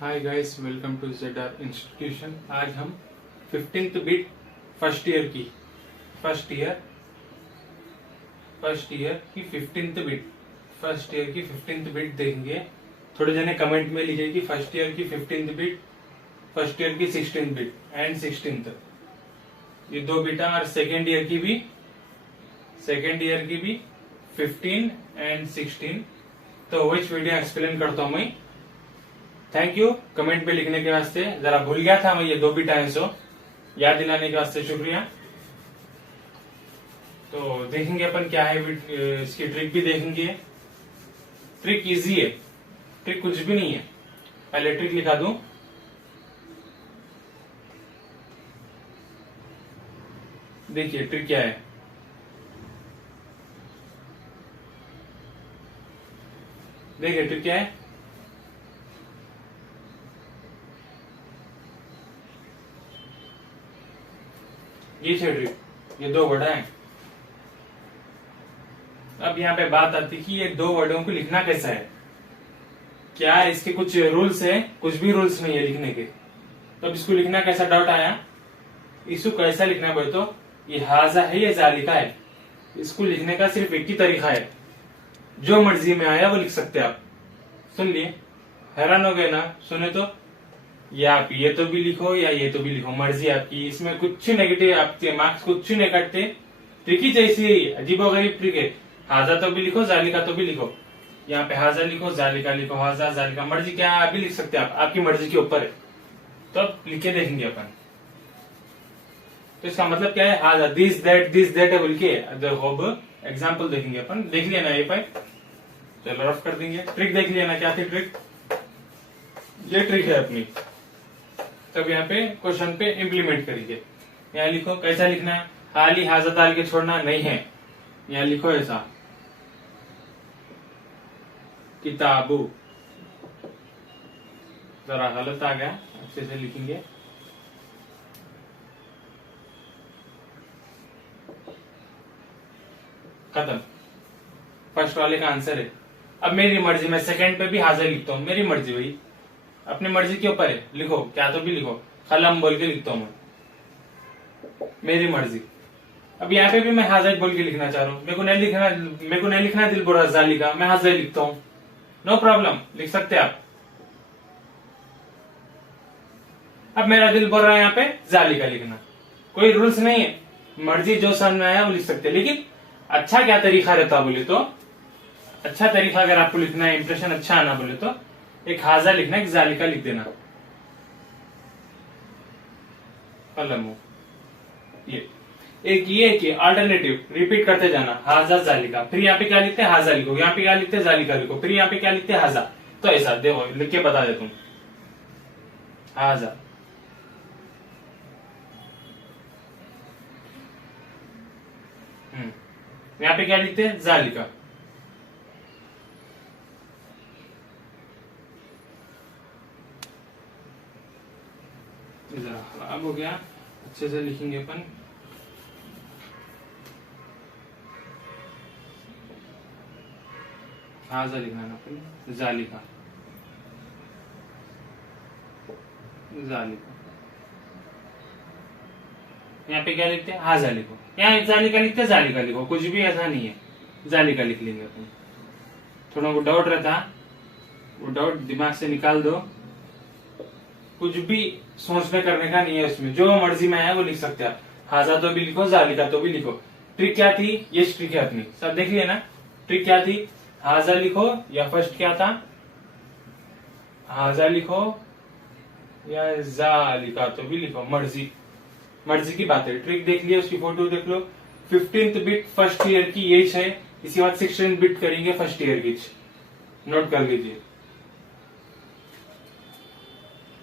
Hi guys, welcome to ZR institution. आज हम 15th bit first year की 15th bit देखेंगे। थोड़े जने कमेंट में लिखे कि फर्स्ट ईयर की 15th बिट, फर्स्ट ईयर की 16th बिट एंड 16th, ये दो बिटा। और सेकेंड ईयर की भी 15 एंड 16। तो विच वीडियो एक्सप्लेन करता हूं मैं। थैंक यू कमेंट पे लिखने के वास्ते। जरा भूल गया था मैं, ये दो बिट है, सो याद दिलाने के वास्ते शुक्रिया। तो देखेंगे अपन क्या है, इसकी ट्रिक भी देखेंगे। ट्रिक इजी है, ट्रिक कुछ भी नहीं है। पहले ट्रिक लिखा दूं। देखिए ट्रिक क्या है। देखिए ट्रिक क्या है। ये ट्रिक, ये दो वर्ड हैं। अब यहाँ पे बात आती है कि ये दो वर्डों को लिखना कैसा है। क्या इसके कुछ रूल्स है? कुछ भी रूल्स नहीं है लिखने के। तो अब इसको लिखना कैसा, डाउट आया। इसको कैसा लिखना बोले तो ये हाजा है, ये जालिका है। इसको लिखने का सिर्फ एक ही तरीका है, जो मर्जी में आया वो लिख सकते आप। सुन लिए, हैरान हो गए ना? सुने तो या आप ये तो भी लिखो या ये तो भी लिखो, मर्जी आपकी। इसमें कुछ नेगेटिव आपके मार्क्स कुछ नहीं कटते। ट्रिक ही जैसी अजीबोगरीब ट्रिक है। हाजा तो भी लिखो, जालिका तो भी लिखो। यहाँ पे हाजा लिखो, जालिका लिखो, हाजा जालिका, मर्जी क्या आप भी लिख सकते हैं। आप, आपकी मर्जी के ऊपर है। तो अब लिख के देखेंगे अपन। तो इसका मतलब क्या है, हाजा दिस दैट है बोल के। अब एग्जाम्पल देखेंगे अपन। देख लिया ना ये पाइप, चलो रफ कर देंगे। ट्रिक देख लिया ना, क्या थी ट्रिक? ये ट्रिक है अपनी। तब यहाँ पे क्वेश्चन पे इम्प्लीमेंट करेंगे। यहाँ लिखो, कैसा लिखना है। हाली हाजा डाल के छोड़ना नहीं है। यहाँ लिखो ऐसा, किताबू। जरा गलत आ गया, अच्छे से लिखेंगे। खत्म, फर्स्ट वाले का आंसर है। अब मेरी मर्जी, मैं सेकंड पे भी हाजिर लिखता हूँ। मेरी मर्जी भाई, अपनी मर्जी के ऊपर है। लिखो क्या तो भी लिखो, कलम बोल के लिखता हूँ मैं, मेरी मर्जी। अब यहाँ पे भी मैं हाजिर बोल के लिखना चाह रहा हूँ। मेरे को नहीं लिखना दिल बुरा जालिका, मैं हाजिर लिखता हूँ। नो प्रॉब्लम, लिख सकते आप। अब मेरा दिल बोल रहा है यहाँ पे जालिका लिखना, कोई रूल्स नहीं है। मर्जी जो समझ में आया वो लिख सकते हैं। लेकिन अच्छा क्या तरीका रहता बोले तो, अच्छा तरीका अगर आपको लिखना है, इंप्रेशन अच्छा आना बोले तो एक हाजा लिखना, एक जालिका लिख देना। कलम ये एक ये कि अल्टरनेटिव रिपीट करते जाना, हाजा जालिका। फिर यहाँ पे क्या लिखते हैं, हाजा लिखो। यहाँ पे क्या लिखते हैं, जालिका लिखो। फिर यहाँ पे क्या लिखते हैं, हाजा। तो ऐसा देखो, लिख के बता देता हूं। हाजा, यहाँ पे क्या लिखते हैं, जालिका। जरा खराब हो गया, अच्छे से लिखेंगे अपन। हाजा लिखना ना, फिर जालिका, जालिका। यहाँ पे क्या लिखते हैं, हाजा लिखो। यहाँ जालिका लिखते हैं, जालिका लिखो। कुछ भी ऐसा नहीं है, जालिका लिख लेंगे अपन। थोड़ा वो डाउट रहता, वो डाउट दिमाग से निकाल दो। कुछ भी सोचने करने का नहीं है उसमें, जो मर्जी में आया वो लिख सकते हैं आप। हाजा तो भी लिखो, जालिका तो भी लिखो। ट्रिक क्या थी, ये ट्रिक है अपनी। सब देख लिया ना। ट्रिक क्या थी, हाजा लिखो या फर्स्ट क्या था, हाजा लिखो या जालिका तो भी लिखो, मर्जी, मर्जी की बात है। ट्रिक देख लिया, उसकी फोटो देख लो। 15th बिट फर्स्ट ईयर की एज है। इसी बात 16th बिट करेंगे फर्स्ट ईयर की। नोट कर लीजिए,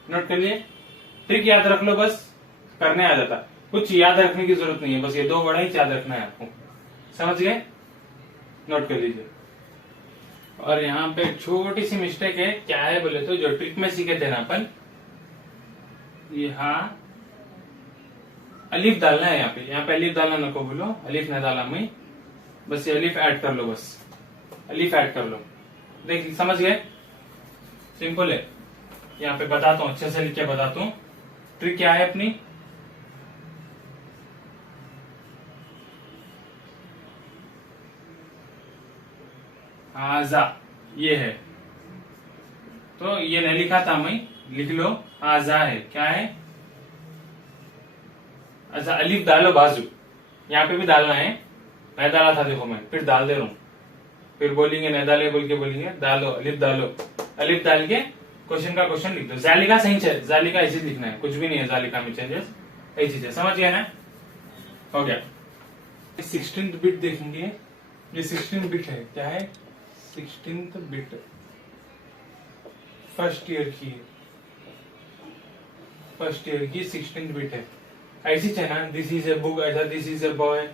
नोट कर लिए। ट्रिक याद रख लो, बस करने आ जाता। कुछ याद रखने की जरूरत नहीं है, बस ये दो वर्ड ही याद रखना है आपको। समझ गए? नोट कर लीजिए। और यहाँ पे छोटी सी मिस्टेक है, क्या है बोले तो, जो ट्रिक में सीखे थे ना अपन, यहाँ अलिफ डालना है। यहाँ पे अलिफ डालना नको बोलो, अलिफ न डाला मैं, बस ये अलिफ ऐड कर लो। बस अलिफ ऐड कर लो। देख समझ गए, सिंपल है। यहाँ पे बताता हूँ, अच्छे से लिख के बताता हूँ। ट्रिक क्या है अपनी, हाजा ये है, तो ये नहीं लिखा था मैं, लिख लो हाजा है, क्या है। अच्छा अलिफ डालो बाजू, यहाँ पे भी डालना है, मैं डाला था देखो, मैं फिर डाल दे रहा हूँ, फिर बोलेंगे नहीं डाले बोल के बोलेंगे, डालो अलिफ डालो, अलिफ डाल के क्वेश्चन का क्वेश्चन लिख दो। जालिका सही है, जालिका ऐसी लिखना है, कुछ भी नहीं है जालिका में चेंजेस, यही चीज है, समझ गया ना, हो गया। 16th बिट देखेंगे, ये 16th बिट है, क्या है 16th बिट, फर्स्ट ईयर की 16th बिट है, ऐसी है ना, दिस इज ए बुक, ऐसा this is a boy,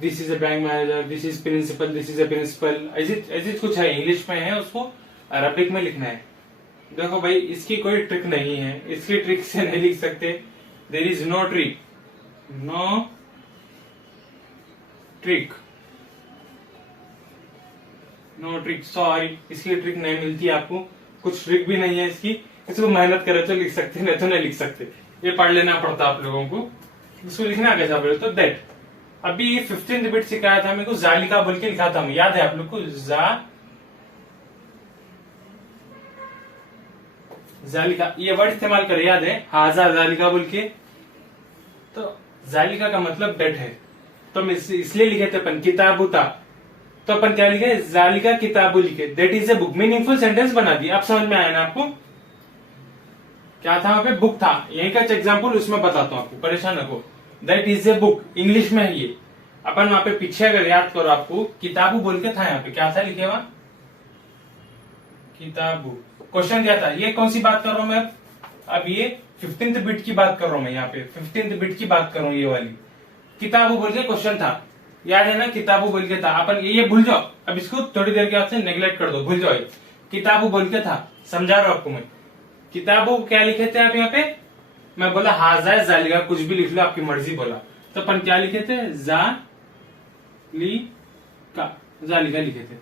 this is a bank manager, this is principal, this is a principal, ऐसी कुछ है, इंग्लिश में है, उसको अरबिक में लिखना है। देखो भाई इसकी कोई ट्रिक नहीं है, इसकी ट्रिक से नहीं लिख सकते, there is no trick, no trick, sorry, इसकी ट्रिक नहीं मिलती आपको, कुछ ट्रिक भी नहीं है इसकी, इसको मेहनत करे तो लिख सकते, नहीं तो नहीं लिख सकते, ये पढ़ लेना पड़ता आप लोगों को। इसको लिखना कैसा बोले तो दैट, अभी 15th बिट सिखाया था मेरे को, जालिका बोल के लिखा था मैं, याद है आप लोग को, जालिका ये वर्ड इस्तेमाल करे, याद है, हाजा जालिका बोल के, तो जालिका का मतलब दैट है, तो हम इसलिए लिखे थे अपन किताबू था, तो अपन क्या लिखे, जालिका किताबू लिखे, that is a book, meaningful sentence बना दिया। आप समझ में आया ना आपको, क्या था वहां पे, बुक था, यही का एग्जाम्पल उसमें बताता हूँ आपको, परेशान रखो, that is a book, English में है ये, अपन वहां पे पीछे अगर याद करो आपको, किताबू बोल के था, यहाँ पे क्या था लिखे हुआ, किताबू, क्वेश्चन क्या था, ये कौन सी बात कर रहा हूं मैं, अब ये 15th बिट की बात कर रहा हूं मैं, यहाँ पे 15th बिट की बात कर रहा हूँ, ये वाली किताबू बोल के क्वेश्चन था, याद है ना, किताबू बोल के था, अपन ये भूल जाओ, अब इसको थोड़ी देर के बाद से नेग्लेक्ट कर दो, भूल जाओ, किताबू बोल के था, समझा रहा हूं आपको मैं। किताबू क्या लिखे थे आप यहाँ पे, मैं बोला हाजा जालिका, कुछ भी लिख लो आपकी मर्जी बोला, तो अपन क्या लिखे थे, जालिका लिखे थे,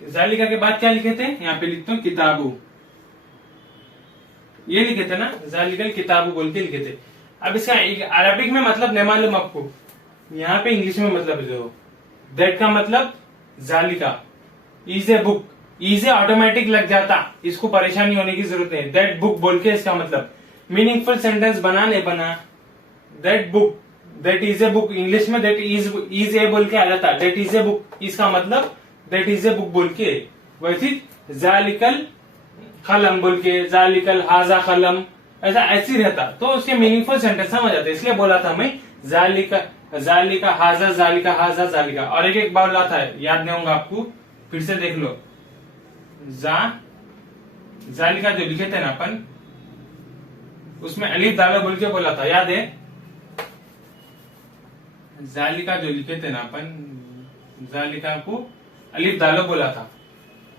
जालिका के बाद क्या लिखे थे, यहाँ पे लिखते हूँ किताबू, ये लिखे थे ना, जालिका किताबू बोल के लिखे थे। अब इसका अरबिक में मतलब नहीं मालूम आपको, यहाँ पे इंग्लिश में मतलब जो दैट का मतलब जालिका, is a book, is a automatic लग जाता, इसको परेशानी होने की जरूरत नहीं, दैट बुक बोल के इसका मतलब मीनिंगफुल सेंटेंस बना नहीं बना, that book, that is a book, English में दैट इज ए बोल के आ जाता, दैट इज ए बुक, इसका मतलब दैट इज ए बुक बोल के, वैसे जालिकल खलम बोल के, जालिकल हाजा खलम, ऐसा ऐसी रहता, तो उसके मीनिंगफुल सेंटेंस समझ जाते, इसलिए बोला था मैं जालिका हाजा जालिका, और एक बोला था, याद नहीं होगा आपको, फिर से देख लो, जालिका जो लिखे थे ना अपन, उसमें अलिफ डालो बोल के बोला था, याद है, जालिका जो लिखे थे ना अपन, जालिका को अलिफ डालो बोला था,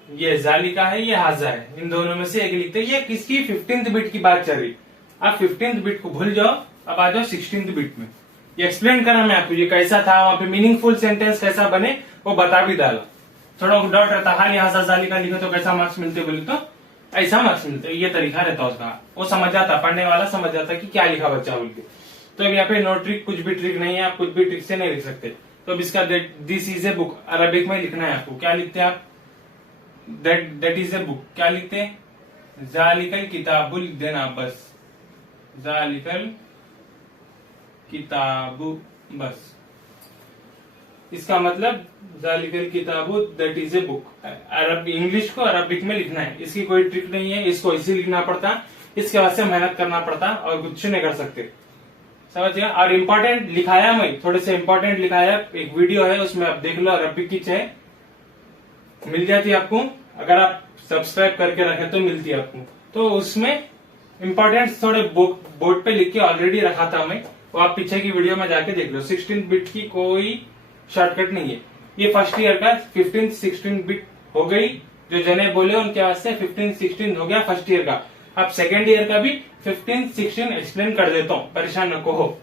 ये जालिका है, ये हाजा है, इन दोनों में से एक लिखते, ये किसकी 15th बिट की बात चल रही, आप 15th बिट को भूल जाओ, अब आ जाओ 16th बिट में, ये एक्सप्लेन करा मैं आपको, ये कैसा था, वहां पे मीनिंगफुल सेंटेंस कैसा बने वो बता भी डाला, थोड़ा डाउट रहता, हाँ हाजा जालिका लिखो तो कैसा मार्क्स मिलते, बोले तो ऐसा मार्क्स मिलते, ये तरीका रहता उसका, वो समझ जाता, पढ़ने वाला समझ जाता कि क्या लिखा बच्चा बोल के। तो अब यहाँ पे नो ट्रिक, कुछ भी ट्रिक नहीं है, आप कुछ भी ट्रिक से नहीं लिख सकते, तो अब इसका this is a book Arabic में लिखना है आपको, क्या लिखते हैं आप, दैट इज ए बुक, क्या लिखते हैं, जालिकल किताबु लिख देना बस, जालिकल किताबु बस, इसका मतलब जालिकल किताबु that is a book, Arab English को अरबिक में लिखना है, इसकी कोई ट्रिक नहीं है, इसको इसी लिखना पड़ता, इसके वास्ते मेहनत करना पड़ता, और कुछ नहीं कर सकते, समझ गया। और इम्पोर्टेंट लिखाया मैं, थोड़े से इम्पोर्टेंट लिखाया, एक वीडियो है उसमें आप देख लो, अरबिक की चाहे मिल जाती आपको, अगर आप सब्सक्राइब करके रखे तो मिलती है आपको, तो उसमें इम्पोर्टेंट थोड़े बोर्ड पे लिख के ऑलरेडी रखा था मैं, वो आप पीछे की वीडियो में जाके देख लो। 16 बिट की कोई शॉर्टकट नहीं है, ये फर्स्ट ईयर का 15-16 बिट हो गई, जो जने बोले उनके वास्ते 15-16 हो गया फर्स्ट ईयर का। अब सेकेंड ईयर का भी 15-16 एक्सप्लेन कर देता हूँ, परेशान न हो।